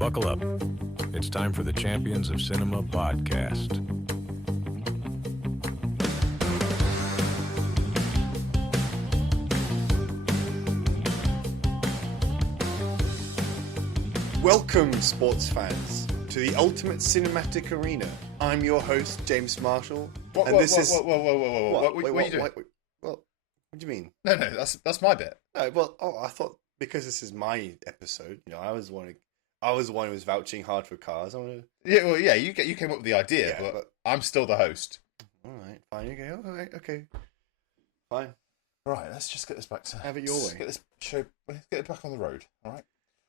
Buckle up. It's time for the Champions of Cinema podcast. Welcome, sports fans, to the ultimate cinematic arena. I'm your host, James Marshall. Whoa, what are you doing? What do you mean? No, that's my bit. No, well, I thought because this is my episode, I was the one who was vouching hard for cars. You came up with the idea, but I'm still the host. All right, fine. Okay, fine. Right, let's just get this back to have it your way. Let's get it back on the road. All right.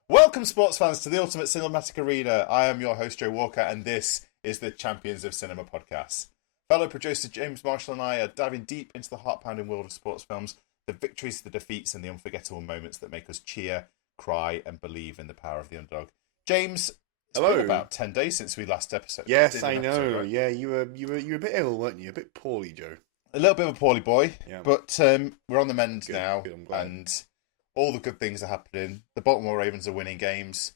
Welcome, sports fans, to the ultimate cinematic arena. I am your host, Joe Walker, and this is the Champions of Cinema podcast. Fellow producer James Marshall and I are diving deep into the heart-pounding world of sports films, the victories, the defeats, and the unforgettable moments that make us cheer, cry, and believe in the power of the underdog. James, it's been about 10 days since we last episode. Yes, I know. Right? Yeah, you were a bit ill, weren't you? A bit poorly, Joe. A little bit of a poorly boy, yeah. But we're on the mend now, and all the good things are happening. The Baltimore Ravens are winning games.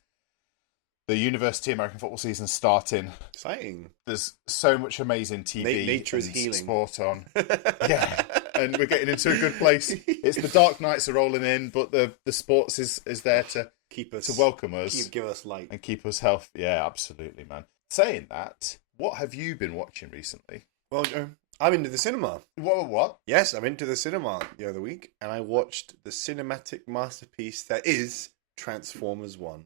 The University American football season's starting. Exciting. There's so much amazing TV Nature is and healing. Sport on. Yeah, and we're getting into a good place. It's the dark nights are rolling in, but the sports is there to keep us, to welcome us, give us light, and keep us healthy. Yeah, absolutely, man. Saying that, what have you been watching recently? Well, Joe, I'm into the cinema. What? Yes, I'm into the cinema the other week, and I watched the cinematic masterpiece that is Transformers 1.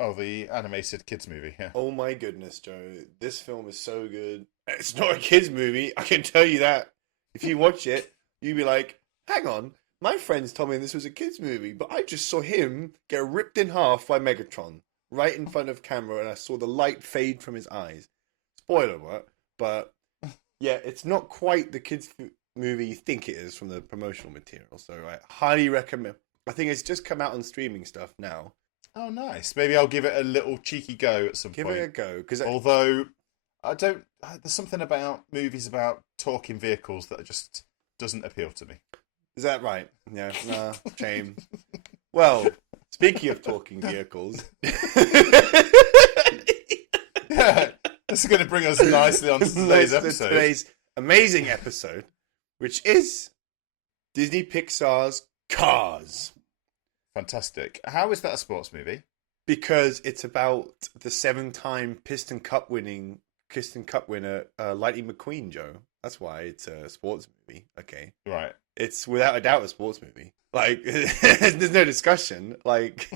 Oh, the animated kids movie, yeah. Oh my goodness, Joe. This film is so good. It's not a kids movie, I can tell you that. If you watch it, you'd be like, hang on, my friends told me this was a kids movie, but I just saw him get ripped in half by Megatron right in front of camera, and I saw the light fade from his eyes. Spoiler alert, but yeah, it's not quite the kids movie you think it is from the promotional material, so I highly recommend. I think it's just come out on streaming stuff now. Oh, nice. Maybe I'll give it a little cheeky go at some point. Give it a go. Although, I don't... There's something about movies about talking vehicles that just doesn't appeal to me. Is that right? Yeah, nah, shame. Well, speaking of talking vehicles... Yeah, this is going to bring us nicely on to today's episode. Today's amazing episode, which is Disney Pixar's Cars. Fantastic. How is that a sports movie? Because it's about the 7-time Piston Cup winner, Lightning McQueen, Joe. That's why it's a sports movie. Okay. Right. It's without a doubt a sports movie. Like, there's no discussion. Like,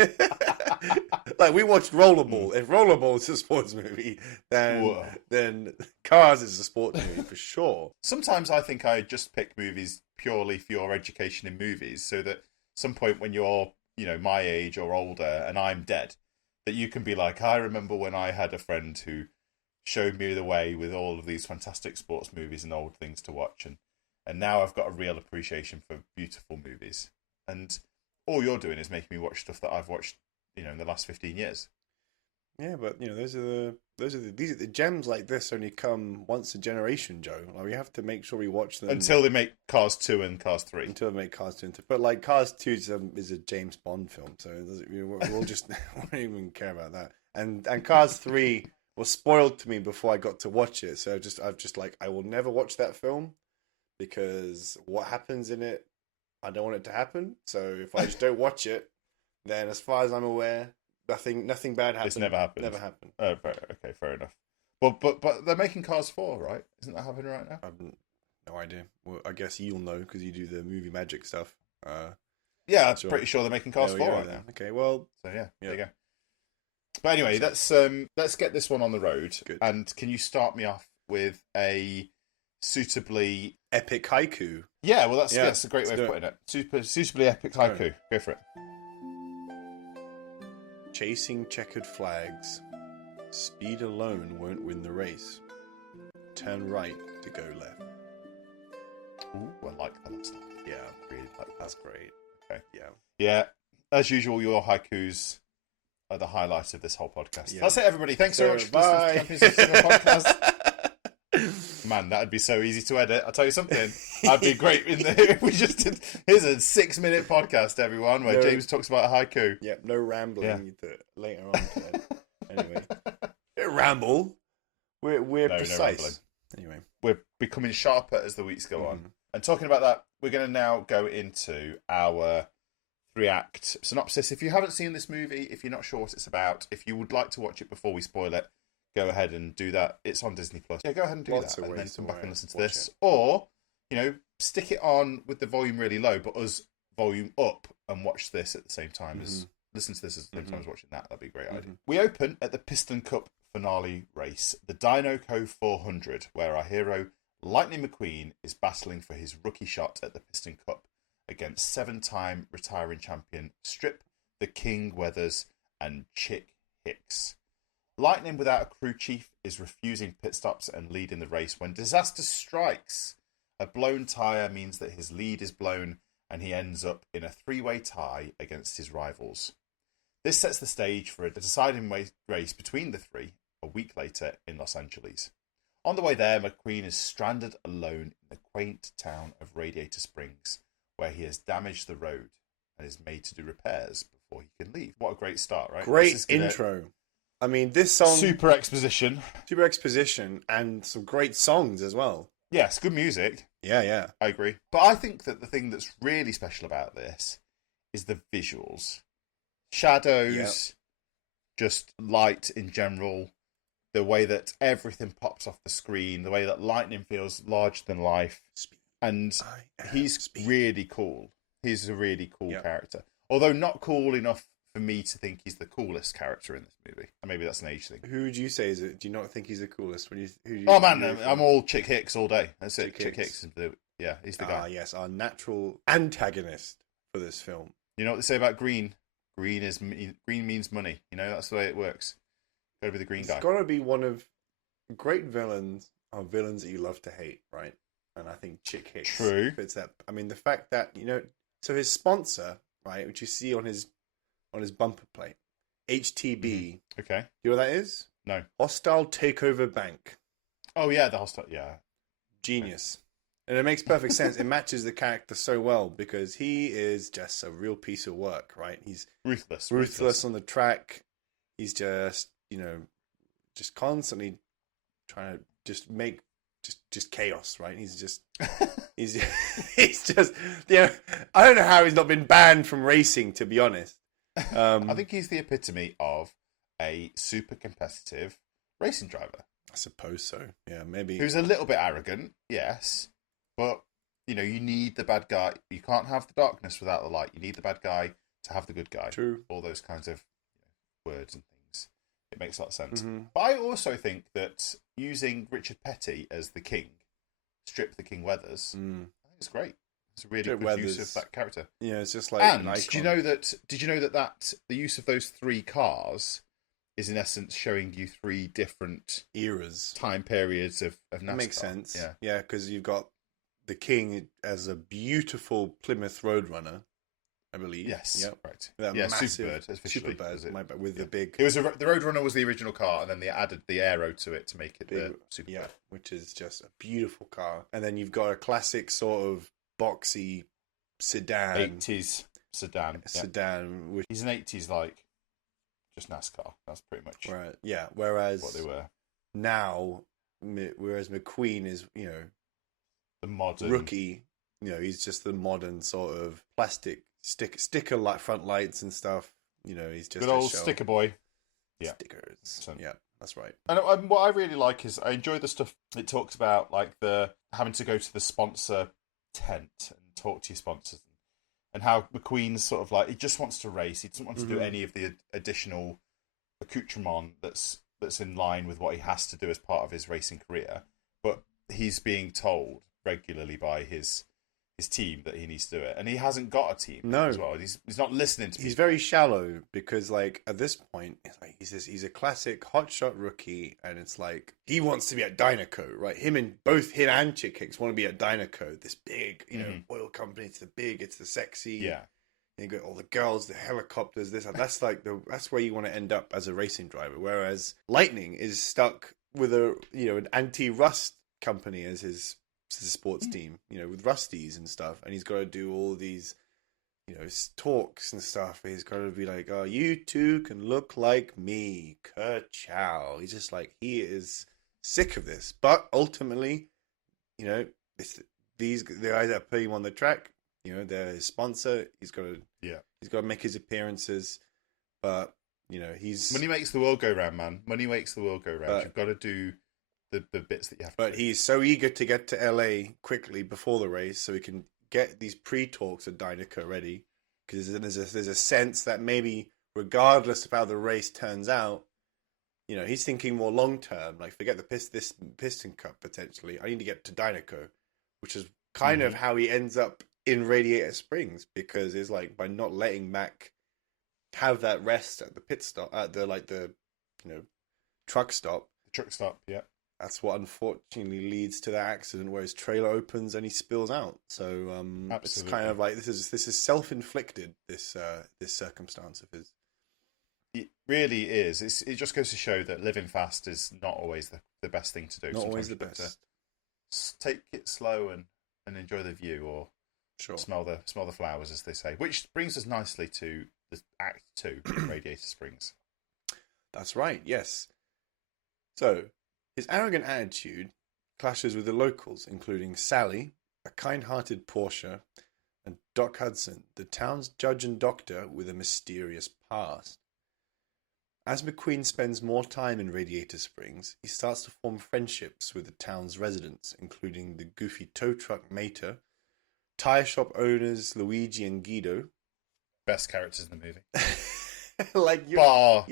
like we watched Rollerball. If Rollerball is a sports movie, then Cars is a sports movie for sure. Sometimes I think I just pick movies purely for your education in movies, so that some point when you're, my age or older and I'm dead, that you can be like, I remember when I had a friend who showed me the way with all of these fantastic sports movies and old things to watch, and now I've got a real appreciation for beautiful movies. And all you're doing is making me watch stuff that I've watched, in the last 15 years. Yeah, but these are the gems like this only come once a generation, Joe. Like, we have to make sure we watch them until they make Cars 2 and Cars 3. Until they make Cars 2 and 3. But like Cars 2 is a James Bond film, so we'll just we don't even care about that. And Cars 3 was spoiled to me before I got to watch it, so I've just I will never watch that film because what happens in it, I don't want it to happen. So if I just don't watch it, then as far as I'm aware, nothing bad happens. It's never happened. Never happened. Oh, okay, fair enough. Well, but they're making Cars 4, right? Isn't that happening right now? No idea. Well, I guess you'll know because you do the movie magic stuff. Yeah, I'm pretty sure they're making Cars 4 right now. Okay, well, so yeah, there you go. But anyway, let's get this one on the road. Good. And can you start me off with a suitably epic haiku? Yeah, well, that's a great way of putting it. Suitably epic haiku. Right. Go for it. Chasing checkered flags. Speed alone won't win the race. Turn right to go left. Ooh, I like that stuff. Yeah, really like that. That's great. Okay. Yeah. Yeah. As usual, your haikus are the highlight of this whole podcast. Yeah. That's it, everybody. Thanks so much for bye. listening to Champions of Cinema podcast. Man, that'd be so easy to edit. I'll tell you something. I'd be great if we just did. Here's a 6-minute podcast, everyone, where James talks about a haiku. Yeah, no rambling later on today. Anyway, ramble. We're No, no precise. rambling. Anyway, We're becoming sharper as the weeks go on. And talking about that, we're going to now go into our 3-act synopsis. If you haven't seen this movie, if you're not sure what it's about, if you would like to watch it before we spoil it, go ahead and do that. It's on Disney Plus. Yeah, go ahead and do Lots that, of and then ways come to back and listen to watch this. it. Or, stick it on with the volume really low, but us volume up and watch this at the same time as listen to this at the same time as watching that. That'd be a great idea. We open at the Piston Cup finale race, the Dinoco 400, where our hero Lightning McQueen is battling for his rookie shot at the Piston Cup against 7-time retiring champion Strip, the King Weathers, and Chick Hicks. Lightning, without a crew chief, is refusing pit stops and leading the race when disaster strikes. A blown tyre means that his lead is blown and he ends up in a 3-way tie against his rivals. This sets the stage for a deciding race between the three a week later in Los Angeles. On the way there, McQueen is stranded alone in the quaint town of Radiator Springs, where he has damaged the road and is made to do repairs before he can leave. What a great start, right? Great intro. I mean, this song... Super exposition. Super exposition and some great songs as well. Yes, good music. Yeah. I agree. But I think that the thing that's really special about this is the visuals. Shadows, just light in general, the way that everything pops off the screen, the way that Lightning feels larger than life. And he's really cool. He's a really cool character. Although not cool enough for me to think he's the coolest character in this movie. And maybe that's an age thing. Who would you say is it? Do you not think he's the coolest? I'm all Chick Hicks all day. That's it. Chick Hicks. He's the guy. Ah, yes, our natural antagonist for this film. You know what they say about green? Green means money. That's the way it works. Got to be the green guy. It's got to be one of great villains are villains that you love to hate, right? And I think Chick Hicks fits that. I mean, the fact that so his sponsor, right, which you see on his bumper plate, HTB. Okay. You know what that is? No. Hostile Takeover Bank. Oh yeah, the hostile. Yeah. Genius. And it makes perfect sense. It matches the character so well because he is just a real piece of work, right? He's ruthless on the track. He's just, just constantly trying to just make just chaos, right? He's just he's just I don't know how he's not been banned from racing, to be honest. I think he's the epitome of a super competitive racing driver. I suppose so. Yeah, maybe. Who's a little bit arrogant, yes, but you need the bad guy. You can't have the darkness without the light. You need the bad guy to have the good guy. True. All those kinds of words and things. It makes a lot of sense. But I also think that using Richard Petty as the king, Strip the King Weathers, I think it's great. It's a really good use of that character. Yeah, it's just like and did you know that the use of those 3 cars is in essence showing you 3 different eras, time periods of NASCAR. That makes sense. Yeah, because you've got the King as a beautiful Plymouth Roadrunner, I believe. Yes, yep. Right. That massive Superbird, with the big. It was the Roadrunner was the original car, and then they added the Aero to it to make it the Superbird. Yeah, which is just a beautiful car. And then you've got a classic sort of boxy sedan, 80s sedan. Sedan. Which he's an 80s like just NASCAR. That's pretty much right. Yeah. Whereas what they were now, whereas McQueen is the modern rookie. He's just the modern sort of plastic sticker like front lights and stuff. He's just good old sticker boy. Yeah, stickers. Yeah, that's right. And what I really like is I enjoy the stuff it talks about, like the having to go to the sponsor tent and talk to your sponsors, and how McQueen's sort of like he just wants to race. He doesn't want to do any of the additional accoutrement that's in line with what he has to do as part of his racing career. But he's being told regularly by his team that he needs to do it, and he hasn't got a team as well. He's not listening to people. He's very shallow because like at this point it's like he's a classic hotshot rookie, and it's like he wants to be at Dynaco, right? Him and Chick Hicks want to be at Dynaco, this big oil company. It's the sexy, you got all the girls, the helicopters, that's like that's where you want to end up as a racing driver. Whereas Lightning is stuck with an anti-rust company as his sports team, with Rusties and stuff, and he's got to do all these, talks and stuff. He's got to be like, "Oh, you two can look like me, ka-chow." He's just like, he is sick of this. But ultimately, the guys that are putting him on the track, they're his sponsor. He's got to make his appearances. But he's money makes the world go round, man. Money makes the world go round. You've got to do the bits that you have to. But do. He's so eager to get to LA quickly before the race, so he can get these pre-talks at Dynaco ready. Because there's a sense that maybe, regardless of how the race turns out, he's thinking more long term. Like, forget this Piston Cup potentially. I need to get to Dynaco, which is kind of how he ends up in Radiator Springs, because it's like, by not letting Mac have that rest at the pit stop, at the truck stop. The truck stop, yeah. That's what unfortunately leads to that accident where his trailer opens and he spills out. So it's kind of like this is self-inflicted. This circumstance of his. It really is. It just goes to show that living fast is not always the best thing to do. Not Sometimes always the best. Take it slow and enjoy the view, or smell the flowers, as they say. Which brings us nicely to the Act 2, Radiator Springs. That's right. Yes. So his arrogant attitude clashes with the locals, including Sally, a kind-hearted Portia, and Doc Hudson, the town's judge and doctor with a mysterious past. As McQueen spends more time in Radiator Springs, he starts to form friendships with the town's residents, including the goofy tow truck Mater, tire shop owners Luigi and Guido. Best characters in the movie. Bar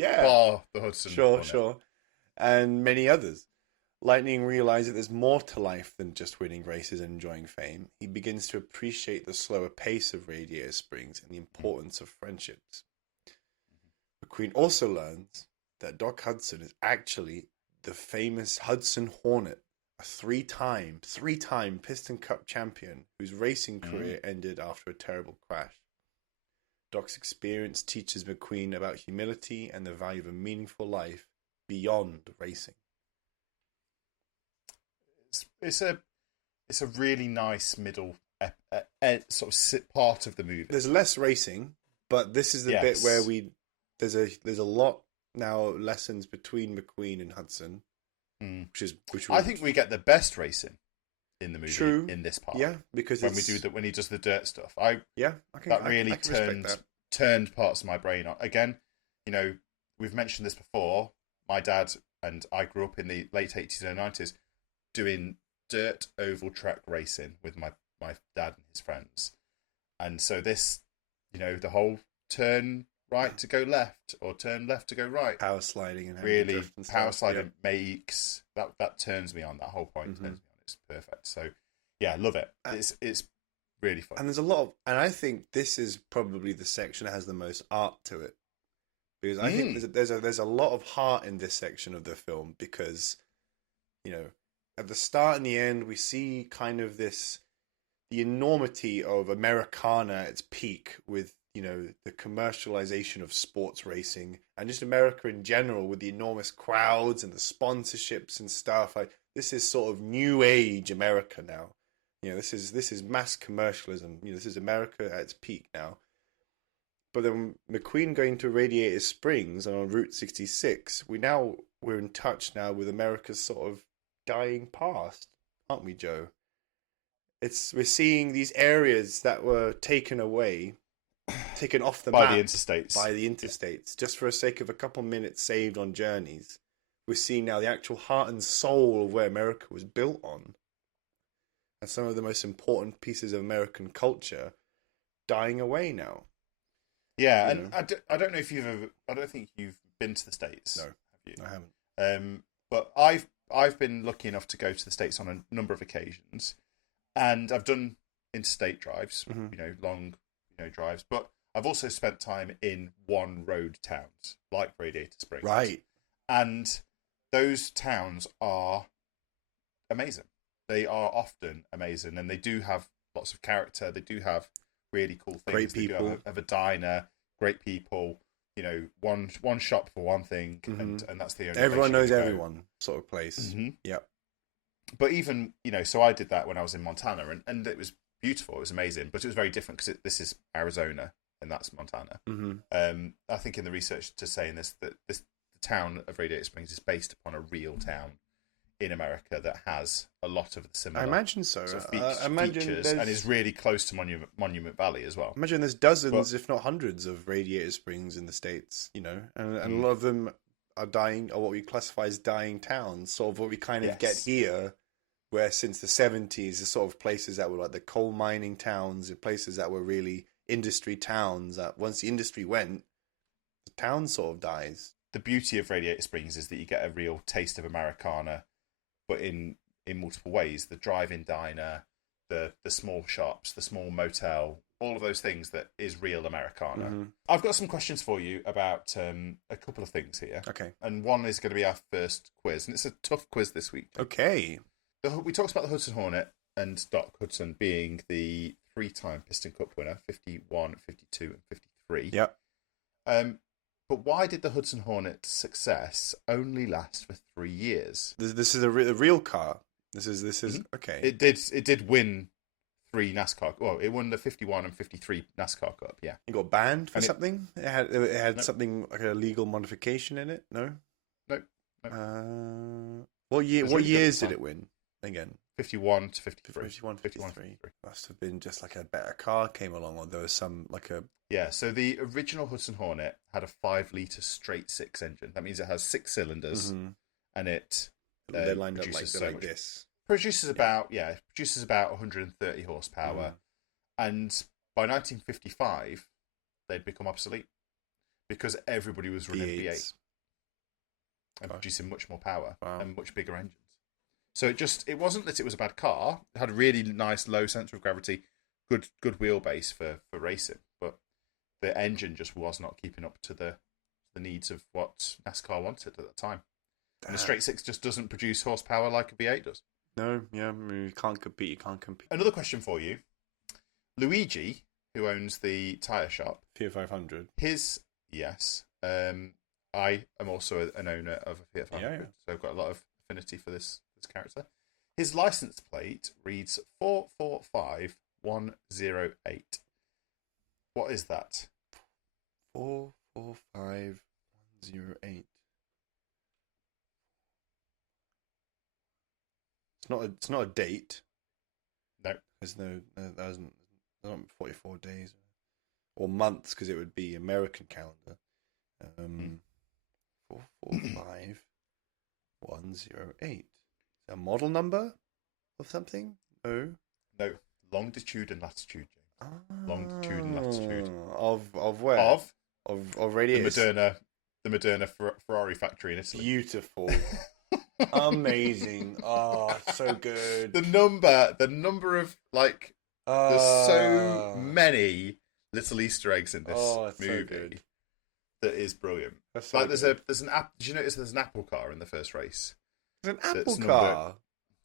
the Hudson. Sure. And many others. Lightning realizes that there's more to life than just winning races and enjoying fame. He begins to appreciate the slower pace of Radiator Springs and the importance of friendships. McQueen also learns that Doc Hudson is actually the famous Hudson Hornet, a three-time Piston Cup champion whose racing career ended after a terrible crash. Doc's experience teaches McQueen about humility and the value of a meaningful life beyond racing. It's a really nice middle sort of part of the movie. There's less racing, but this is the bit where there's a lot now lessons between McQueen and Hudson, which I think we get the best racing in the movie in this part. Yeah, because when he does the dirt stuff, turned parts of my brain on. Again, we've mentioned this before. My dad and I grew up in the late 80s and 90s doing dirt oval track racing with my dad and his friends. And so this, the whole turn right to go left or turn left to go right. Power sliding and really power sliding makes that turns me on. That whole point turns me on. It's perfect. So yeah, love it. It's really fun. And there's a lot of, and I think this is probably the section that has the most art to it. Because I think there's a lot of heart in this section of the film, because at the start and the end we see kind of the enormity of Americana at its peak with the commercialization of sports racing, and just America in general with the enormous crowds and the sponsorships and stuff. Like, this is sort of new age America now. This is mass commercialism. This is America at its peak now. But then McQueen going to Radiator Springs on Route 66, we're in touch now with America's sort of dying past, aren't we, Joe? We're seeing these areas that were taken off the map by the interstates, just for the sake of a couple minutes saved on journeys. We're seeing now the actual heart and soul of where America was built on, and some of the most important pieces of American culture dying away now. Yeah, and I don't know if I don't think you've been to the States. No, have you? I haven't. But I've been lucky enough to go to the States on a number of occasions, and I've done interstate drives, long, drives. But I've also spent time in one-road towns like Radiator Springs, right? And those towns are amazing. They are often amazing, and they do have lots of character. They do have really cool things. Great people. They do have a diner, great people. One shop for one thing, and that's the only. Everyone knows everyone sort of place. Mm-hmm. Yep. But even so I did that when I was in Montana, and it was beautiful. It was amazing, but it was very different because this is Arizona and that's Montana. Mm-hmm. I think in the research to saying this that the town of Radiator Springs is based upon a real town in America that has a lot of the similar. I imagine so. Sort of features and is really close to Monument Valley as well. I imagine there's dozens, if not hundreds, of Radiator Springs in the States. You know, and a lot of them are dying, or what we classify as dying towns. Sort of what we kind of get here, where since the 70s, the sort of places that were like the coal mining towns, the places that were really industry towns. That once the industry went, the town sort of dies. The beauty of Radiator Springs is that you get a real taste of Americana, but in multiple ways. The drive-in diner, the small shops, the small motel, all of those things that is real Americana. Mm-hmm. I've got some questions for you about a couple of things here. Okay. And one is going to be our first quiz, and it's a tough quiz this week. Okay. We talked about the Hudson Hornet and Doc Hudson being the 3-time Piston Cup winner, 51, 52, and 53. Yep. But why did the Hudson Hornet's success only last for 3 years? This is a real car. This is okay. It did win 3 NASCAR. Well, it won the 51 and 53 NASCAR Cup. Yeah. It got banned for something. It had something like a legal modification in it. No. No. What years did it win again? 51 to 53. 51, 53. Must have been just like a better car came along, or there was some like a... Yeah, so the original Hudson Hornet had a 5-litre straight 6 engine. That means it has 6 cylinders, and it they're lined up produces like this. Produces about 130 horsepower, and by 1955 they'd become obsolete because everybody was running V8 and producing much more power and much bigger engines. So it wasn't that it was a bad car. It had a really nice low centre of gravity, good wheelbase for racing, but the engine just was not keeping up to the needs of what NASCAR wanted at the time. And the straight 6 just doesn't produce horsepower like a V8 does. No, yeah, I mean, you can't compete. Another question for you. Luigi, who owns the tyre shop. Fiat 500. Yes. I am also an owner of a Fiat 500, so I've got a lot of affinity for this character. His license plate reads 445108. What is that? 445108. It's not a date. No. There's there's not 44 days or months because it would be American calendar. 445108. A model number of something? No. Longitude and latitude, James. Longitude and latitude. Of where? Of radius. The Moderna Ferrari factory in Italy. Beautiful. Amazing. Oh, so good. The number of there's so many little Easter eggs in this movie that is brilliant. So there's an app. Did you notice there's an Apple car in the first race? There's an Apple car.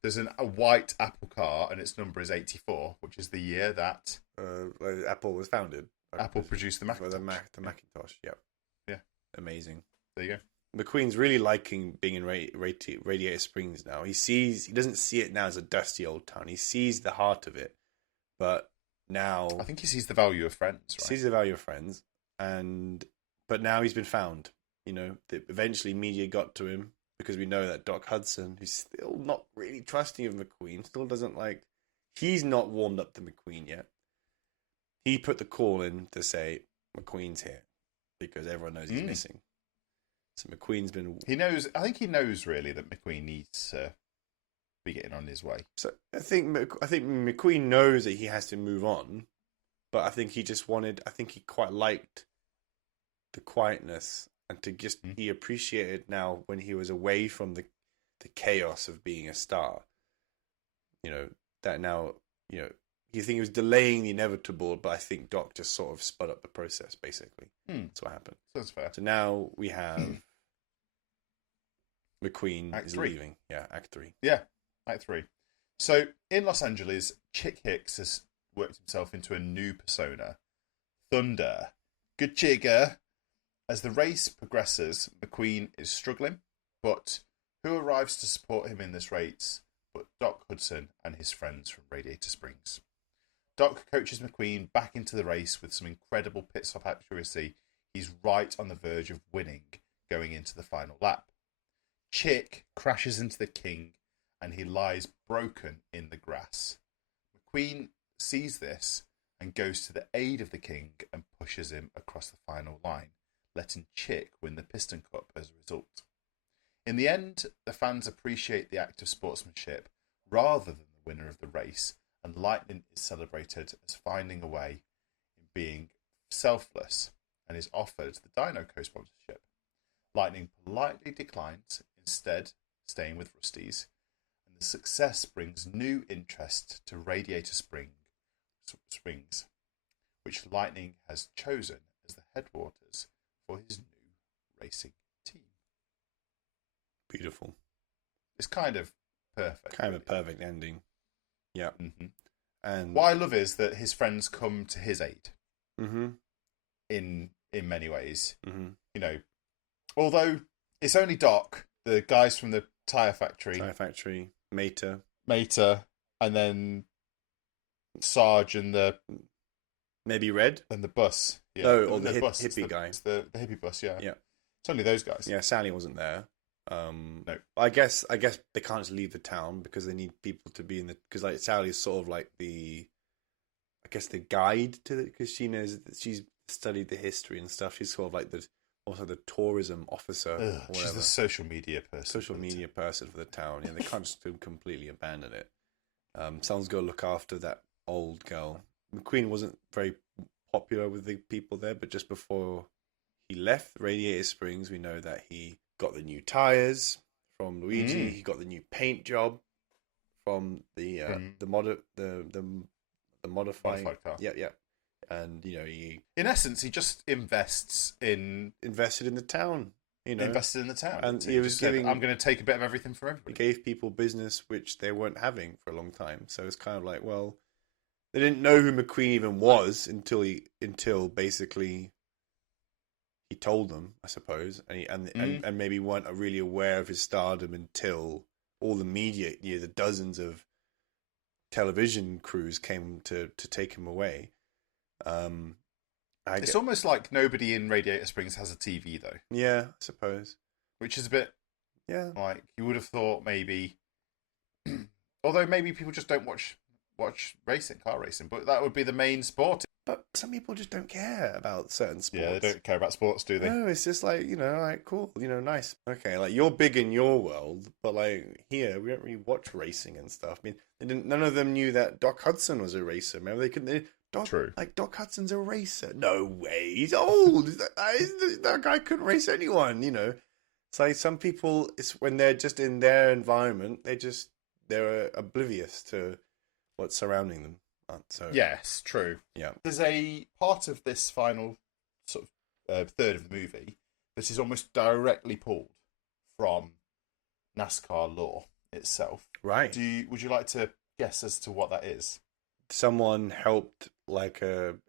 There's a white Apple car, and its number is 84, which is the year that Apple was founded. Apple produced the Macintosh. The Macintosh. Yep. Yeah. Amazing. There you go. McQueen's really liking being in Radiator Springs now. He doesn't see it now as a dusty old town. He sees the heart of it, but now I think he sees the value of friends. Right? Sees the value of friends, but now he's been found. You know, eventually media got to him because we know that Doc Hudson, who's still not really trusting of McQueen, still doesn't like. He's not warmed up to McQueen yet. He put the call in to say McQueen's here because everyone knows he's missing. So McQueen's been. He knows. I think he knows really that McQueen needs to be getting on his way. So I think McQueen knows that he has to move on, but I think he just wanted. I think he quite liked the quietness and to just he appreciated now when he was away from the chaos of being a star. You know that now. You know you think he was delaying the inevitable, but I think Doc just sort of sped up the process. Basically, that's what happened. That's fair. So now we have. McQueen Act is 3. leaving. Yeah, Act 3. Yeah, Act 3. So, in Los Angeles, Chick Hicks has worked himself into a new persona. Thunder. Good chigger. As the race progresses, McQueen is struggling, but who arrives to support him in this race but Doc Hudson and his friends from Radiator Springs? Doc coaches McQueen back into the race with some incredible pit stop accuracy. He's right on the verge of winning going into the final lap. Chick crashes into the King and he lies broken in the grass. McQueen sees this and goes to the aid of the King and pushes him across the final line, letting Chick win the Piston Cup as a result. In the end, the fans appreciate the act of sportsmanship rather than the winner of the race, and Lightning is celebrated as finding a way in being selfless and is offered the Dino co-sponsorship. Lightning politely declines, instead staying with Rusty's, and the success brings new interest to Radiator Springs, which Lightning has chosen as the headquarters for his new racing team. Beautiful. It's kind of perfect. Kind of a perfect ending. Yeah. Mm-hmm. And what I love is that his friends come to his aid. Mm-hmm. In many ways. Mm-hmm. You know, although it's only Doc, the guys from the tyre factory, Mater, and then Sarge and the maybe Red and the bus. Yeah. Oh, or the the bus. hippie guy. It's the hippie bus. Yeah. Yeah. It's only those guys. Yeah, Sally wasn't there. No. I guess they can't just leave the town because they need people to be in the, because like Sally's sort of like the guide to the, because she knows that she's studied the history and stuff. She's sort of like also the tourism officer. Or she's the social media person. Social media person for the town. Yeah, they can't just completely abandon it. Someone's got to look after that old girl. McQueen wasn't very popular with the people there, but just before he left Radiator Springs, we know that he got the new tires from Luigi. He got the new paint job from the modified car. Yeah. And he in essence he just invested in the town. Invested in the town, and he was giving. I'm going to take a bit of everything for everybody. He gave people business which they weren't having for a long time. So it's kind of like, well, they didn't know who McQueen even was until basically he told them, I suppose, and maybe weren't really aware of his stardom until all the media, the dozens of television crews came to take him away. It's almost like nobody in Radiator Springs has a TV, though. Yeah, I suppose. Which is a bit... Yeah. Like, you would have thought maybe... although maybe people just don't watch car racing, but that would be the main sport. But some people just don't care about certain sports. Yeah, they don't care about sports, do they? No, it's just like, like, cool, nice. Okay, like, you're big in your world, but, like, here, we don't really watch racing and stuff. I mean, none of them knew that Doc Hudson was a racer. Remember, True. Like, Doc Hudson's a racer. No way, he's old. That guy couldn't race anyone, It's like some people, it's when they're just in their environment, they're oblivious to what's surrounding them. So yes, true. Yeah. There's a part of this final sort of third of the movie that is almost directly pulled from NASCAR law itself. Right. Would you like to guess as to what that is? Someone helped, like,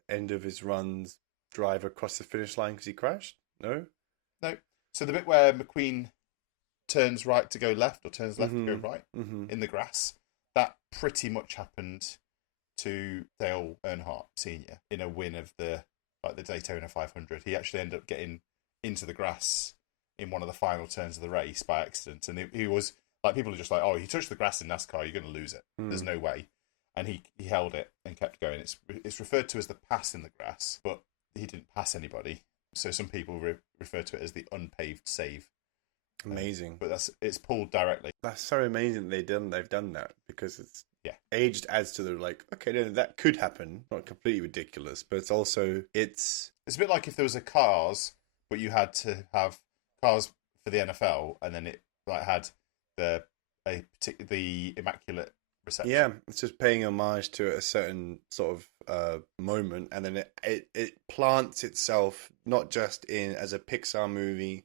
end of his runs drive across the finish line because he crashed? No? No. So the bit where McQueen turns right to go left or turns left to go right in the grass, that pretty much happened to Dale Earnhardt Sr. in a win of the Daytona 500. He actually ended up getting into the grass in one of the final turns of the race by accident, and he was like, people are just like, oh, he touched the grass in NASCAR, you're going to lose it. There's no way. And he held it and kept going. It's referred to as the pass in the grass, but he didn't pass anybody. So some people refer to it as the unpaved save. Amazing. But it's pulled directly. That's so amazing they've done that, because it's aged adds to the, like, okay, no, that could happen. Not completely ridiculous, but it's also it's a bit like if there was a cars, but you had to have cars for the NFL, and then it like had the immaculate reception. Yeah, it's just paying homage to a certain sort of moment, and then it plants itself not just as a Pixar movie,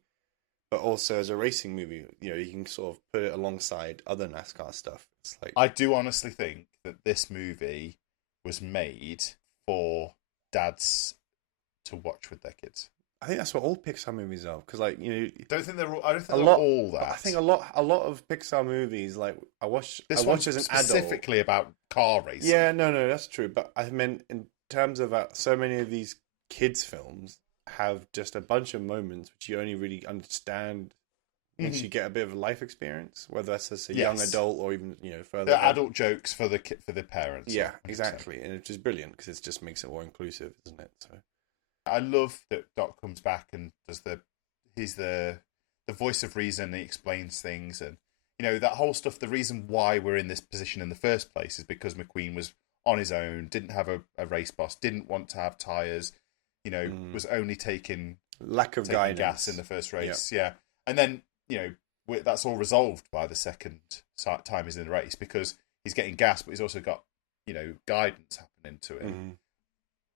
but also as a racing movie. You can sort of put it alongside other NASCAR stuff. It's like, I do honestly think that this movie was made for dads to watch with their kids. I think that's what all Pixar movies are. Because like Don't think they're all, I don't think a they're lot. all that. I think a lot of Pixar movies like I watch as an adult. Specifically about car racing. Yeah, no, that's true. But I meant in terms of so many of these kids films have just a bunch of moments which you only really understand once you get a bit of a life experience, whether that's as a young adult or even further. They're adult jokes for the parents. Yeah, exactly, and it's just brilliant because it just makes it more inclusive, isn't it? So I love that Doc comes back and he's the voice of reason. He explains things, and that whole stuff. The reason why we're in this position in the first place is because McQueen was on his own, didn't have a race boss, didn't want to have tires. Was only taking lack of guidance, gas in the first race. Yeah, and then that's all resolved by the second time he's in the race because he's getting gas, but he's also got guidance happening to him.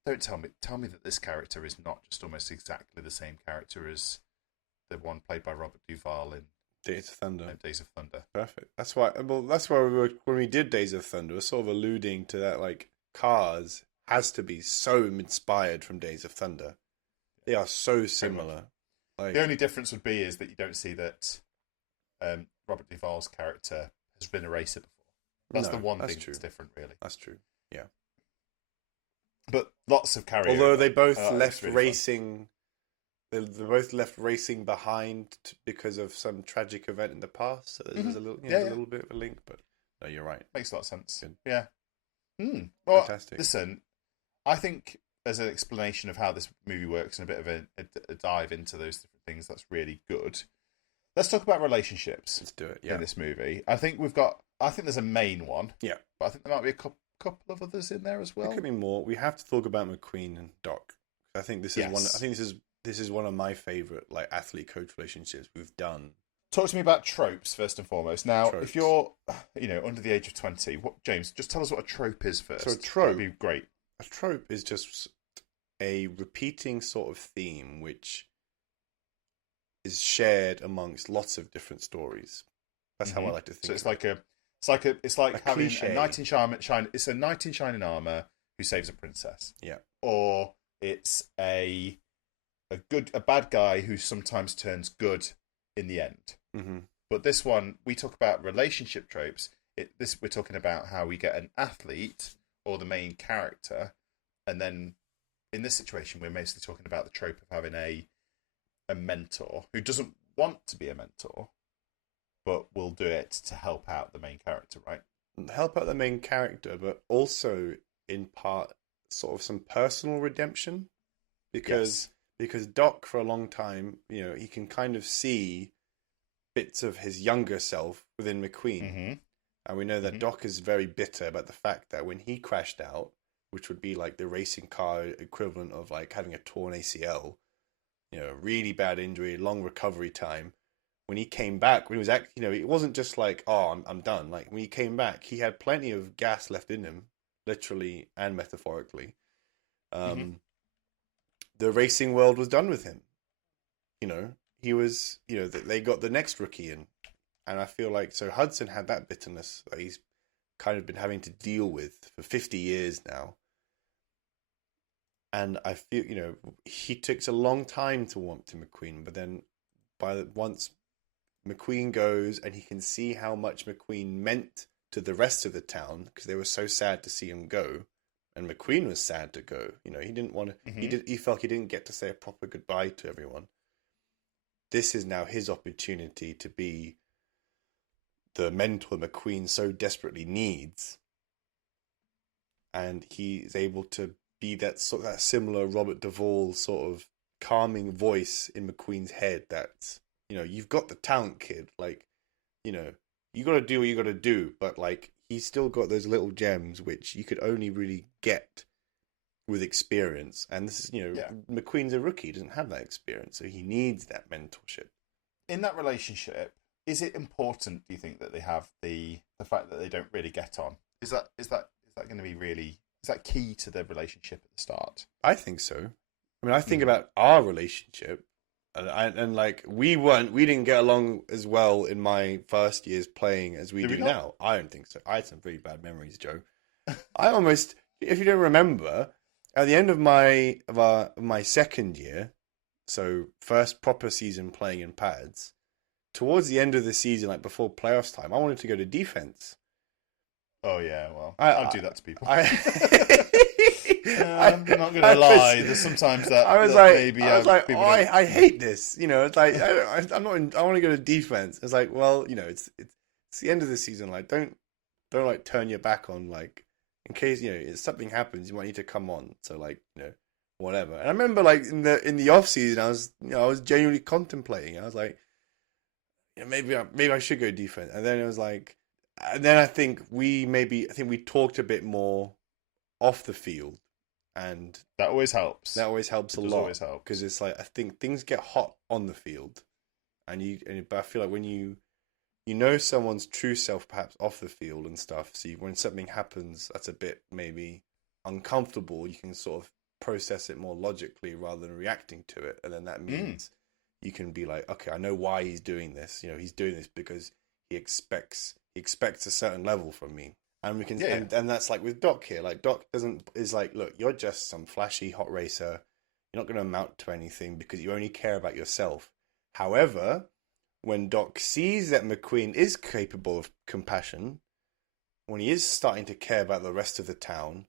Don't tell me that this character is not just almost exactly the same character as the one played by Robert Duvall in Days of Thunder. Days of Thunder. Perfect. That's why. Well, that's why when we did Days of Thunder, we're sort of alluding to that. Like Cars has to be so inspired from Days of Thunder. They are so similar. Like the only difference would be is that you don't see that Robert Duvall's character has been a racer before. That's the one thing that's different, really. That's true. Yeah. But lots of carryover. Although they both left really racing, they both left racing behind because of some tragic event in the past. So there's a little, a little bit of a link. But no, you're right. Makes a lot of sense. Good. Yeah. Well, fantastic. Listen, I think as an explanation of how this movie works and a bit of a dive into those different things, that's really good. Let's talk about relationships. Let's do it. Yeah. In this movie, I think there's a main one. Yeah. But I think there might be a couple of others in there as well. There could be more. We have to talk about McQueen and Doc. I think this is one. I think this is one of my favorite athlete coach relationships we've done. Talk to me about tropes first and foremost. Now, if you're under the age of 20, James, just tell us what a trope is first. So a trope would be great. A trope is just a repeating sort of theme which is shared amongst lots of different stories. That's how I like to think. So it's like having a knight in shining. It's a knight in shining armor who saves a princess. Yeah. Or it's a bad guy who sometimes turns good in the end. Mm-hmm. But this one, we talk about relationship tropes. We're talking about how we get an athlete or the main character, and then in this situation, we're mostly talking about the trope of having a mentor who doesn't want to be a mentor, but will do it to help out the main character, right? Help out the main character, but also in part sort of some personal redemption, because Doc for a long time, he can kind of see bits of his younger self within McQueen, and we know that Doc is very bitter about the fact that when he crashed out, which would be like the racing car equivalent of like having a torn ACL, really bad injury, long recovery time. When he came back, when he was it wasn't just like, oh, I'm done. Like when he came back, he had plenty of gas left in him, literally and metaphorically. The racing world was done with him. He was, they got the next rookie in, and I feel like so Hudson had that bitterness that he's kind of been having to deal with for 50 years now. And I feel, he takes a long time to warm to McQueen, but then once McQueen goes and he can see how much McQueen meant to the rest of the town because they were so sad to see him go, and McQueen was sad to go. He didn't want to. He felt he didn't get to say a proper goodbye to everyone. This is now his opportunity to be the mentor McQueen so desperately needs, and he's able to be that similar Robert Duvall sort of calming voice in McQueen's head. That's you've got the talent, kid. Like, you got to do what you got to do, but like he's still got those little gems which you could only really get with experience. And this is McQueen's a rookie; he doesn't have that experience, so he needs that mentorship. In that relationship, is it important, do you think, that they have the fact that they don't really get on? Is that going to be really? Is that key to the relationship at the start? I think so. I mean, I think about our relationship, and like we didn't get along as well in my first years playing as we do now. I don't think so. I had some pretty bad memories, Joe. I almost, if you don't remember, at the end of my second year, So first proper season playing in pads. Towards the end of the season, like before playoffs time, I wanted to go to defense. Oh yeah, well, I do that to people. I, I'm not gonna lie. There's sometimes that I was that like, maybe I was like, people oh, don't- I hate this. You know, it's like I'm not. I want to go to defense. It's like, well, you know, it's the end of the season. Like, don't like turn your back on, like, in case, you know, if something happens, you might need to come on. So like, you know, whatever. And I remember like in the off season, I was genuinely contemplating. I was like, you know, maybe I should go defense. And then it was like, and then I think we talked a bit more off the field, and that always helps. that always helps a It does lot, always help. because it's like, I think things get hot on the field, but I feel like when you know someone's true self perhaps off the field and stuff, so when something happens that's a bit maybe uncomfortable, you can sort of process it more logically rather than reacting to it, and then that means you can be like, okay, I know why he's doing this. You know, he's doing this because he expects a certain level from me. And we can, and that's like with Doc here. Like Doc is like, look, you're just some flashy hot racer. You're not going to amount to anything because you only care about yourself. However, when Doc sees that McQueen is capable of compassion, when he is starting to care about the rest of the town,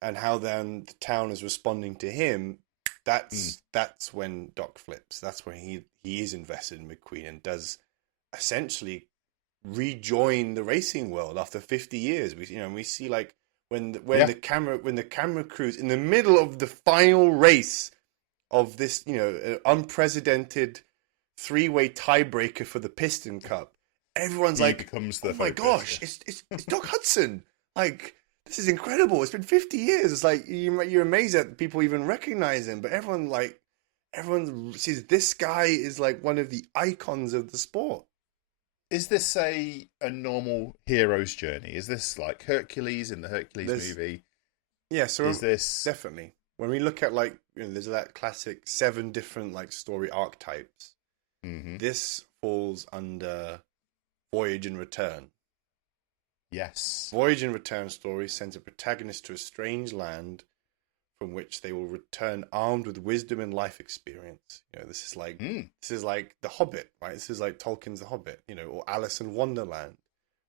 and how then the town is responding to him, that's when Doc flips. That's when he is invested in McQueen and does essentially rejoin the racing world after 50 years. We see like when the camera crews in the middle of the final race of this, you know, unprecedented 3-way tiebreaker for the Piston Cup. Everyone's like, becomes the oh my focus, gosh, it's Doc Hudson. Like, this is incredible. It's been 50 years. It's like you're amazed that people even recognize him, but everyone sees this guy is like one of the icons of the sport. Is this a normal hero's journey? Is this like Hercules in the Hercules movie? Yeah, so is this definitely, when we look at, like, you know, there's that classic 7 different like story archetypes. This falls under Voyage and Return. Yes. Voyage and Return story sends a protagonist to a strange land from which they will return armed with wisdom and life experience. You know, this is like The Hobbit, right? This is like Tolkien's The Hobbit, you know, or Alice in Wonderland,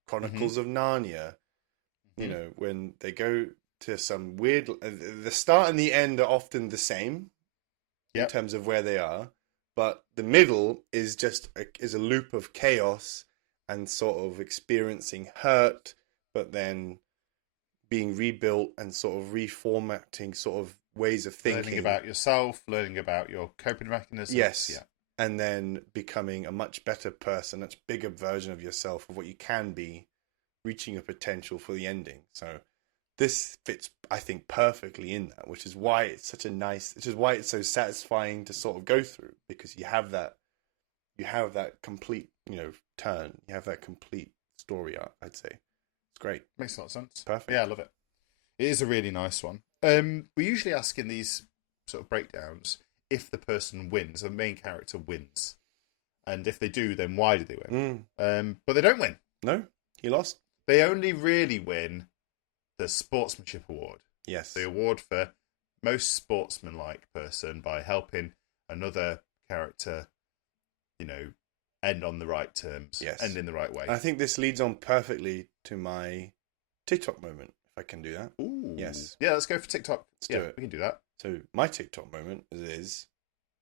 Chronicles of Narnia. You know, when they go to some weird, the start and the end are often the same in terms of where they are, but the middle is just a loop of chaos and sort of experiencing hurt, but then being rebuilt and sort of reformatting sort of ways of thinking. Learning about yourself, learning about your coping mechanisms. Yes. Yeah. And then becoming a much better person, much bigger version of yourself, of what you can be, reaching a potential for the ending. So this fits, I think, perfectly in that, which is why it's so satisfying to sort of go through, because you have that complete, you know, turn. You have that complete story arc, I'd say. It's great. Makes a lot of sense. Perfect. Yeah, I love it. It is a really nice one. We usually ask in these sort of breakdowns if the person wins, the main character wins. And if they do, then why do they win? But they don't win. No, he lost. They only really win the Sportsmanship Award. Yes. The award for most sportsmanlike person by helping another character, you know, end on the right terms, end in the right way. I think this leads on perfectly to my TikTok moment, if I can do that. Ooh. Yes. Yeah, let's go for TikTok. Let's do it. We can do that. So my TikTok moment is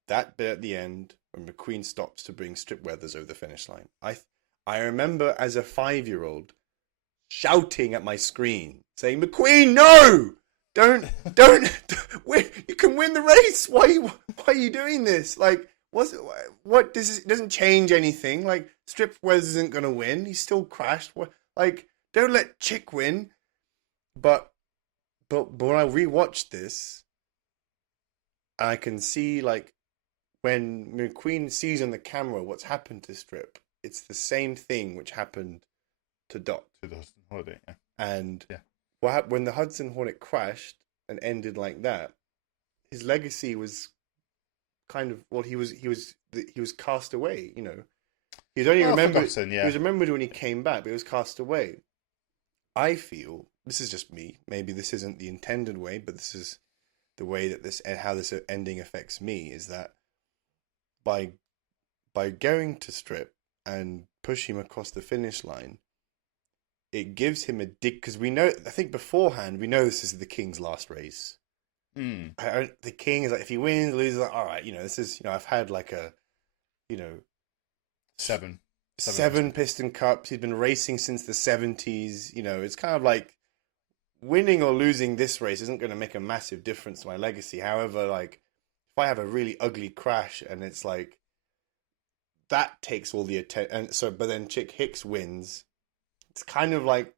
that bit at the end when McQueen stops to bring Strip Weathers over the finish line. I remember as a 5-year-old shouting at my screen, saying, "McQueen, no! Don't! You can win the race. Why are you doing this? Like, what doesn't change anything. Like, Strip Weathers isn't going to win. He's still crashed. Like, don't let Chick win." But when I rewatched this, I can see, like, when McQueen sees on the camera what's happened to Strip, it's the same thing which happened to Doc. To the Hudson Holiday, yeah. And when the Hudson Hornet crashed and ended like that, his legacy was kind of, well, he was cast away. You know, he was only remembered. He was remembered when he came back, but he was cast away. I feel, this is just me. Maybe this isn't the intended way, but this is the way that how this ending affects me. Is that by going to Strip and push him across the finish line, it gives him a because we know, I think beforehand, we know this is the King's last race. The King is like, if he wins, loses, like, all right, this is, I've had like a, seven Piston Cups. He's been racing since the 70s. It's kind of like winning or losing this race isn't going to make a massive difference to my legacy. However, like, if I have a really ugly crash and it's like, that takes all the attention. And so, but then Chick Hicks wins. It's kind of like,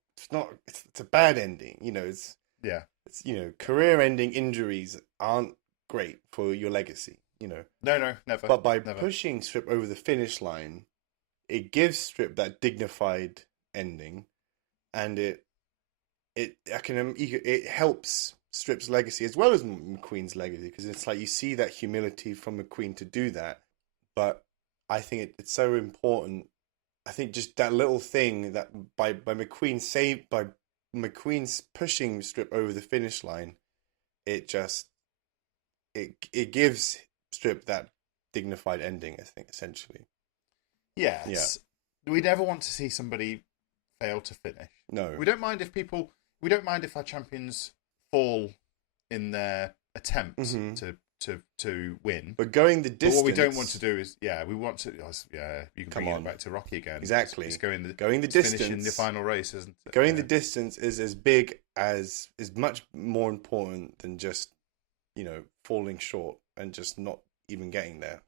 it's a bad ending. It's career-ending injuries aren't great for your legacy. No, never. But by never. pushing Strip over the finish line, it gives Strip that dignified ending, and it helps Strip's legacy as well as McQueen's legacy, because it's like you see that humility from McQueen to do that. But I think it's so important. I think just that little thing that by McQueen's pushing Strip over the finish line, it gives Strip that dignified ending, I think, essentially. Yes. Yeah. We never want to see somebody fail to finish. No. We don't mind if our champions fall in their attempts to win. But going the distance. But what we don't want to do is, we want to. You can bring it back to Rocky again. Exactly. It's going the distance. Finishing the final race, isn't it? Going the distance is much more important than just, falling short and just not even getting there.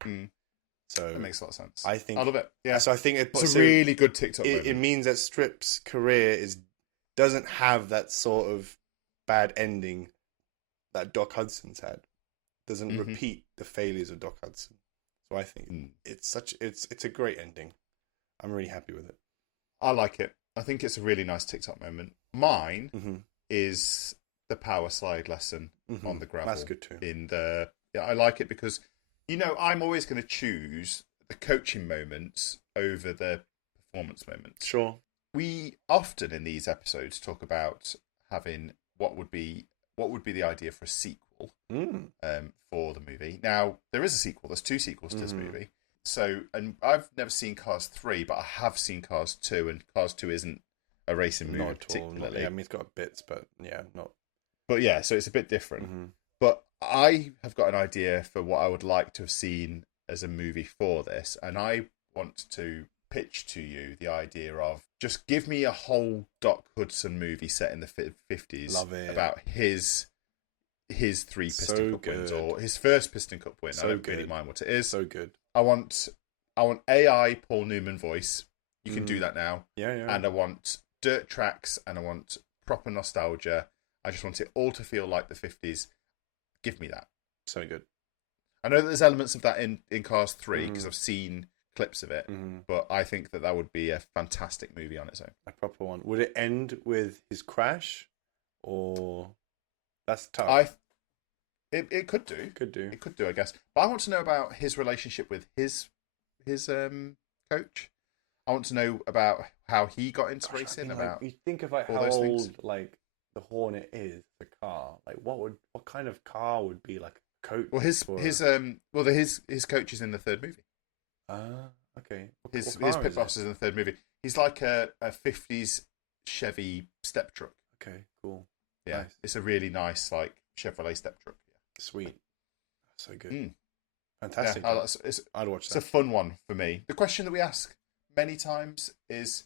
So that makes a lot of sense. I think I love it. Yeah. So I think it's a really good TikTok moment. It means that Strip's career doesn't have that sort of bad ending that Doc Hudson's had. Doesn't repeat the failures of Doc Hudson. So I think it's a great ending. I'm really happy with it. I like it. I think it's a really nice TikTok moment. Mine is the power slide lesson on the gravel. That's good too. I like it because I'm always going to choose the coaching moments over the performance moments. Sure. We often in these episodes talk about having what would be the idea for a sequel for the movie. Now, there is a sequel. There's 2 sequels to this movie. So, and I've never seen Cars 3, but I have seen Cars 2, and Cars 2 isn't a racing movie not particularly. Yeah, I mean, it's got bits, but not. But yeah, so it's a bit different. But I have got an idea for what I would like to have seen as a movie for this, and I want to pitch to you the idea of just give me a whole Doc Hudson movie set in the 50s. Love it. About his 3 Piston Cup wins, or his first Piston Cup win. So I don't really mind what it is. So good. I want AI Paul Newman voice. You can do that now. Yeah. And I want dirt tracks, and I want proper nostalgia. I just want it all to feel like the 50s. Give me that. So good. I know that there's elements of that in Cars 3 because I've seen clips of it, but I think that would be a fantastic movie on its own. A proper one. Would it end with his crash, or that's tough? It could do. Could do. It could do, I guess. But I want to know about his relationship with his coach. I want to know about how he got into racing. You think about how old like the Hornet is, the car. Like what kind of car would be like a coach? Well, his coach is in the 3rd movie. Okay. His pit boss is in the 3rd movie. He's like a 50s Chevy step truck. Okay, cool. Yeah, nice. It's a really nice like Chevrolet step truck. Yeah. Sweet. So good. Fantastic. Yeah, I'd watch that. It's a fun one for me. The question that we ask many times is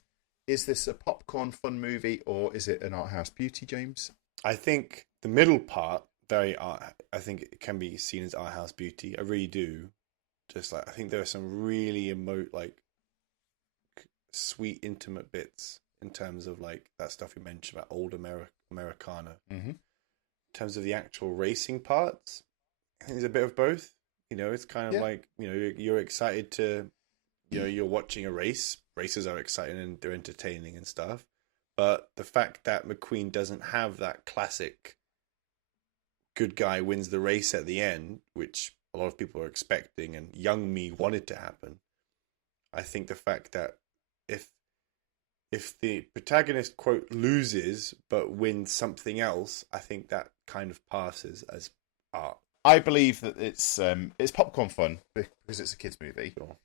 this a popcorn fun movie or is it an art house beauty, James? I think the middle part, I think it can be seen as art house beauty. I really do. Just like, I think there are some really sweet, intimate bits in terms of like that stuff you mentioned about old Americana. In terms of the actual racing parts, I think there's a bit of both. It's kind of like, you're excited to, you're watching a race. Races are exciting and they're entertaining and stuff. But the fact that McQueen doesn't have that classic good guy wins the race at the end, which a lot of people are expecting and young me wanted to happen. I think the fact that if the protagonist, quote, loses but wins something else, I think that kind of passes as art. I believe that it's popcorn fun because it's a kids movie. Sure.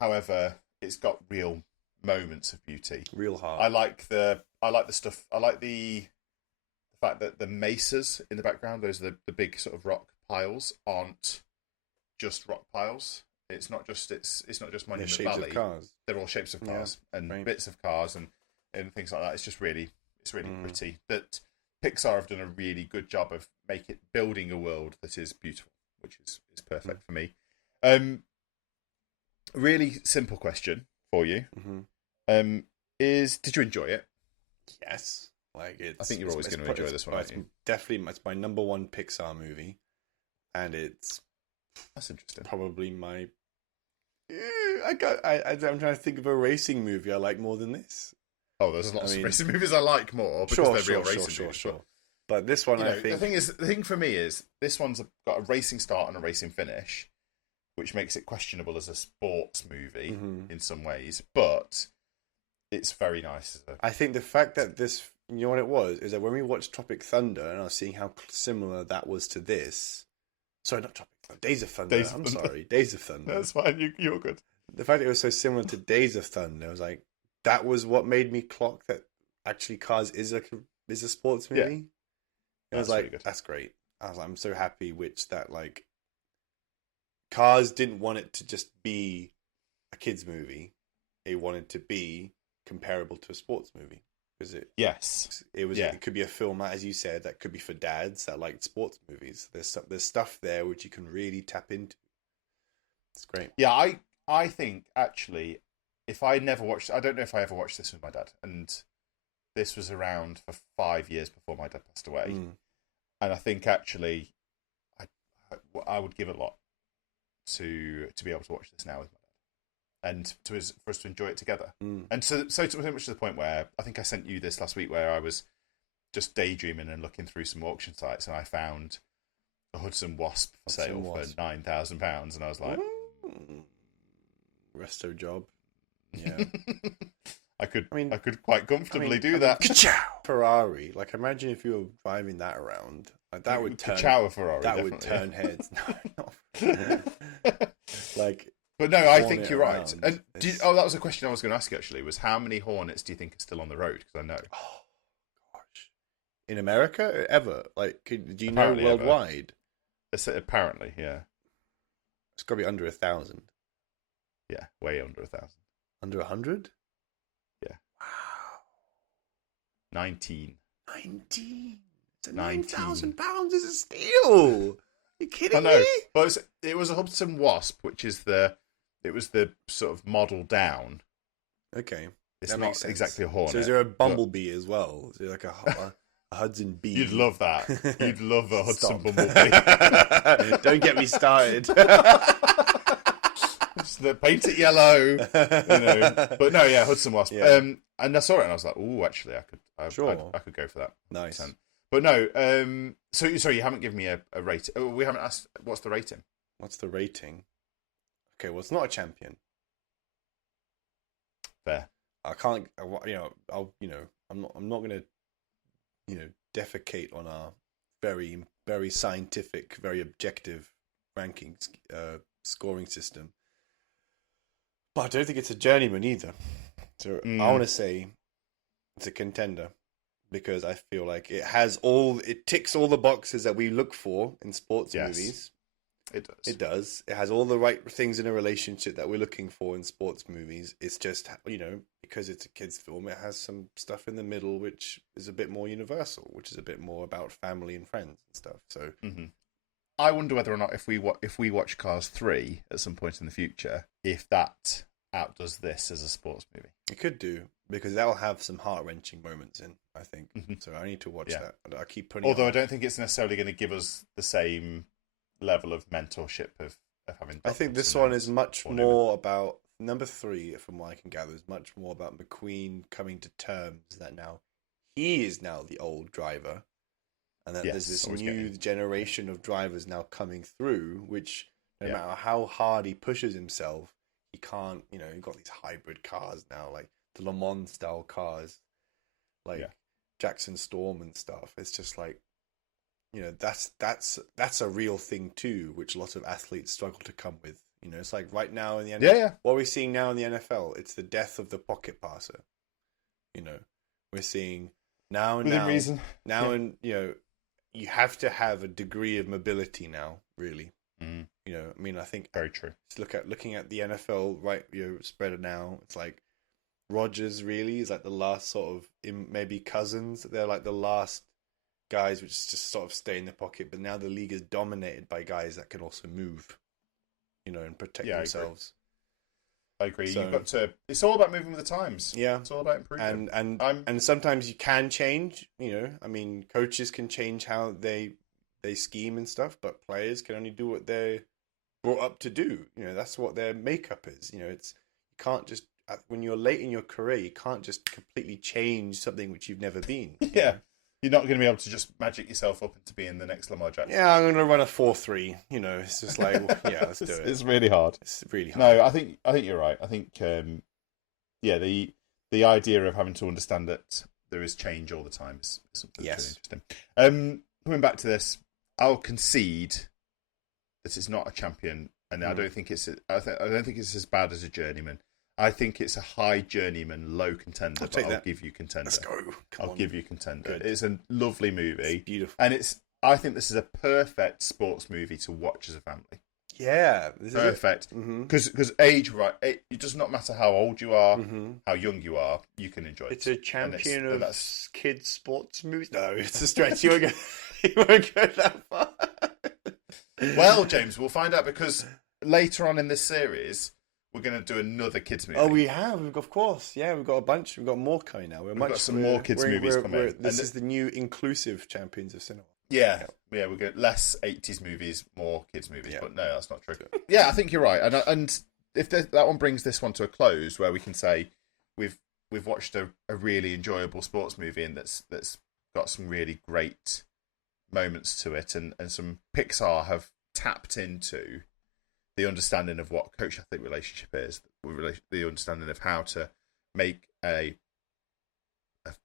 However, it's got real moments of beauty. Real hard. I like the stuff. I like the fact that the mesas in the background, those are the big sort of rock piles, aren't just rock piles. It's not just Monument shapes Valley. of cars. They're all shapes of cars and right. bits of cars and things like that. It's just really pretty. That Pixar have done a really good job of building a world that is beautiful, which is perfect for me. Really simple question for you. Did you enjoy it? Yes. Like I think you're always going to enjoy this one, aren't you? Definitely, it's my number one Pixar movie, and That's interesting. probably my. I'm trying to think of a racing movie I like more than this. Oh, there's lots of racing movies I like more because they're real racing movies. Sure. But this one, I think the thing for me is this one's got a racing start and a racing finish, which makes it questionable as a sports movie in some ways, but it's very nice. I think the fact that this, you know what it was, is that when we watched Tropic Thunder and I was seeing how similar that was to this. Sorry, not Tropic Thunder. Days of Thunder. Sorry, Days of Thunder. That's fine. You're good. The fact that it was so similar to Days of Thunder, I was like, that was what made me clock that actually Cars is a sports movie. Yeah. I was That's like, really good. that's great. I was like, I'm so happy that like Cars didn't want it to just be a kids movie. It wanted to be comparable to a sports movie because it could be a film, as you said, that could be for dads that like sports movies. There's stuff there which you can really tap into. It's great. Yeah, I think actually, if I never watched, I don't know if I ever watched this with my dad, and this was around for 5 years before my dad passed away, and I think actually, I would give a lot to be able to watch this now with my dad, and for us to enjoy it together. And so much to the point where I think I sent you this last week, where I was just daydreaming and looking through some auction sites, and I found a Hudson Wasp for sale for £9,000, and I was like, resto job. Yeah. I could quite comfortably do that. Ferrari. Like, imagine if you were driving that around. Like, that would turn. Ferrari. That definitely. would turn heads. No, like. But no, I think you're right. Around. And that was a question I was going to ask you, actually, was how many Hornets do you think are still on the road? Because I know. Oh, gosh. In America? Ever? Like, do you Apparently know worldwide? Apparently, yeah. It's got to be under 1,000. Yeah, way under 1,000. Under 100? Yeah. Wow. 19. 19? It's a 19,000 £9,000 is a steal! Are you kidding me? But it was a Hudson Wasp, which is the sort of model down. Okay. It's that not makes sense. exactly a Hornet. So is there a Bumblebee as well? Is there like a Hudson Bee? You'd love that. You'd love a Hudson Stop. Bumblebee. Don't get me started. Paint it yellow, But no, yeah, Hudson Wasp. Yeah. And I saw it and I was like, oh, actually, I could go for that. Nice. 100%. But no, so you haven't given me a rating. Oh, we haven't asked what's the rating. What's the rating? Okay, well, it's not a champion. Fair. I can't. I'm not going to, defecate on our very, very scientific, very objective rankings scoring system. But I don't think it's a journeyman either. So I want to say it's a contender because I feel like it ticks all the boxes that we look for in sports movies. It does. It does. It has all the right things in a relationship that we're looking for in sports movies. It's just, because it's a kid's film, it has some stuff in the middle which is a bit more universal, which is a bit more about family and friends and stuff. So I wonder whether or not if we watch Cars 3 at some point in the future, if that outdoes this as a sports movie. it could do, because that'll have some heart-wrenching moments in, I think. So I need to watch that. I keep putting Although I don't think it's necessarily going to give us the same level of mentorship of having. I think this one is much more about number 3, from what I can gather, is much more about McQueen coming to terms that now he is now the old driver, and that there's this new generation of drivers now coming through, which no matter how hard he pushes himself, he can't. You've got these hybrid cars now, like the Le Mans style cars, like Jackson Storm and stuff. It's just like that's a real thing too, which a lot of athletes struggle to come with. It's like right now in the NFL, Yeah. what we're seeing now in the NFL, it's the death of the pocket passer. We're seeing Within reason. and you have to have a degree of mobility now, really. Mm. I mean, I think Very true. Looking at the NFL, right? Spread now. It's like Rodgers really is like the last sort of maybe Cousins. They're like the last guys which just sort of stay in the pocket. But now the league is dominated by guys that can also move, and protect themselves. I agree. So, You've got to. It's all about moving with the times. Yeah, it's all about improving. And sometimes you can change. I mean, coaches can change how they scheme and stuff, but players can only do what they're brought up to do. That's what their makeup is. It's you can't just when you're late in your career, you can't just completely change something which you've never been. Yeah. You're not going to be able to just magic yourself up into being the next Lamar Jackson. Yeah, I'm going to run a 4.3. It's just like, let's do it. It's really hard. It's really hard. No, I think you're right. I think, the idea of having to understand that there is change all the time is something really interesting. Coming back to this, I'll concede that it's not a champion, and I don't think it's as bad as a journeyman. I think it's a high journeyman, low contender, but I'll give you contender. Let's go. I'll give you contender. Good. It's a lovely movie. It's beautiful. And I think this is a perfect sports movie to watch as a family. Yeah. Perfect. Because age, right, it does not matter how old you are, how young you are, you can enjoy it. It's a champion of kids' sports movies. No, it's a stretch. You won't go that far. Well, James, we'll find out because later on in this series, we're going to do another kids movie. Oh, we have. Of course. Yeah, we've got a bunch. We've got more coming now. We've got some more kids movies coming. This is the new inclusive champions of cinema. Yeah, we're going less 80s movies, more kids movies. Yeah. But no, that's not true. Yeah, I think you're right. And if that one brings this one to a close, where we can say we've watched a really enjoyable sports movie and that's got some really great moments to it, and some Pixar have tapped into the understanding of what coach-athlete relationship is, the understanding of how to make a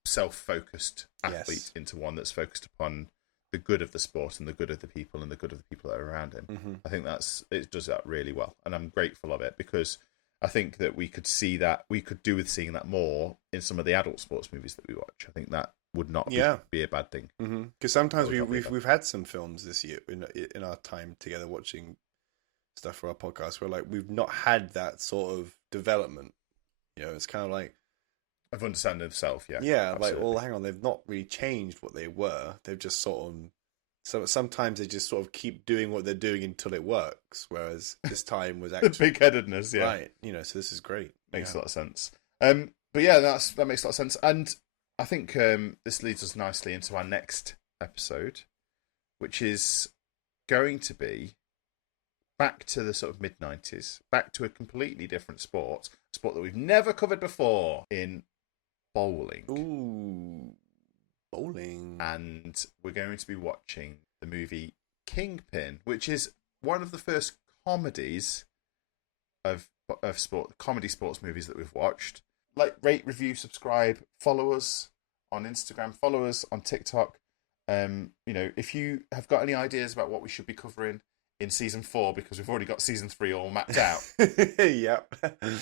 self-focused athlete into one that's focused upon the good of the sport and the good of the people and the good of the people that are around him. Mm-hmm. I think it does that really well, and I'm grateful of it because I think that we could do with seeing that more in some of the adult sports movies that we watch. I think that would not be a bad thing. Because sometimes we've had some films this year in our time together watching stuff for our podcast where we've not had that sort of development. It's kind of like of understanding of self. Yeah, hang on, they've not really changed what they were. They've just sort of. So sometimes they just sort of keep doing what they're doing until it works. Whereas this time was actually big-headedness, right. So this is great. Makes a lot of sense. But yeah, that makes a lot of sense. And I think this leads us nicely into our next episode, which is going to be back to the sort of mid-90s, back to a completely different sport that we've never covered before in bowling. Ooh, bowling. And we're going to be watching the movie Kingpin, which is one of the first comedies of sports movies that we've watched. Rate, review, subscribe, follow us on Instagram, follow us on TikTok. If you have got any ideas about what we should be covering in season 4, because we've already got season 3 all mapped out. Yep.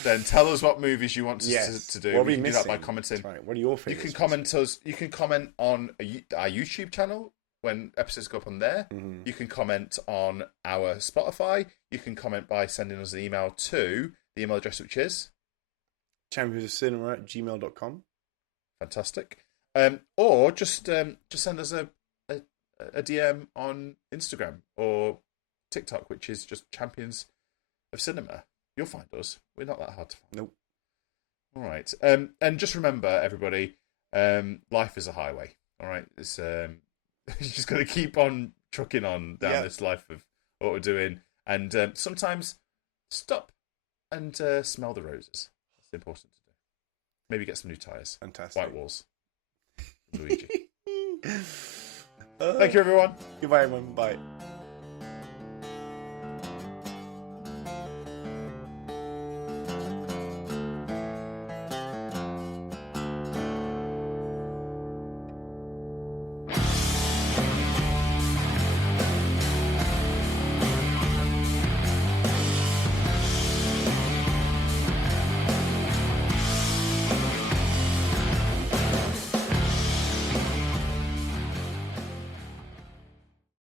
Then tell us what movies you want us to do. What we can do that by commenting. Right. What are your favorites? You can comment on our YouTube channel when episodes go up on there. Mm-hmm. You can comment on our Spotify. You can comment by sending us an email to the email address, which is championsofcinema@gmail.com. Fantastic. Or just send us a DM on Instagram or TikTok, which is just Champions of Cinema. You'll find us. We're not that hard to find. Nope. All right. And just remember, everybody, life is a highway. All right. It's you just got to keep on trucking on down this life of what we're doing, and sometimes stop and smell the roses. That's important to do. Maybe get some new tires. Fantastic. White walls. Luigi. Thank you, everyone. Goodbye, everyone. Bye.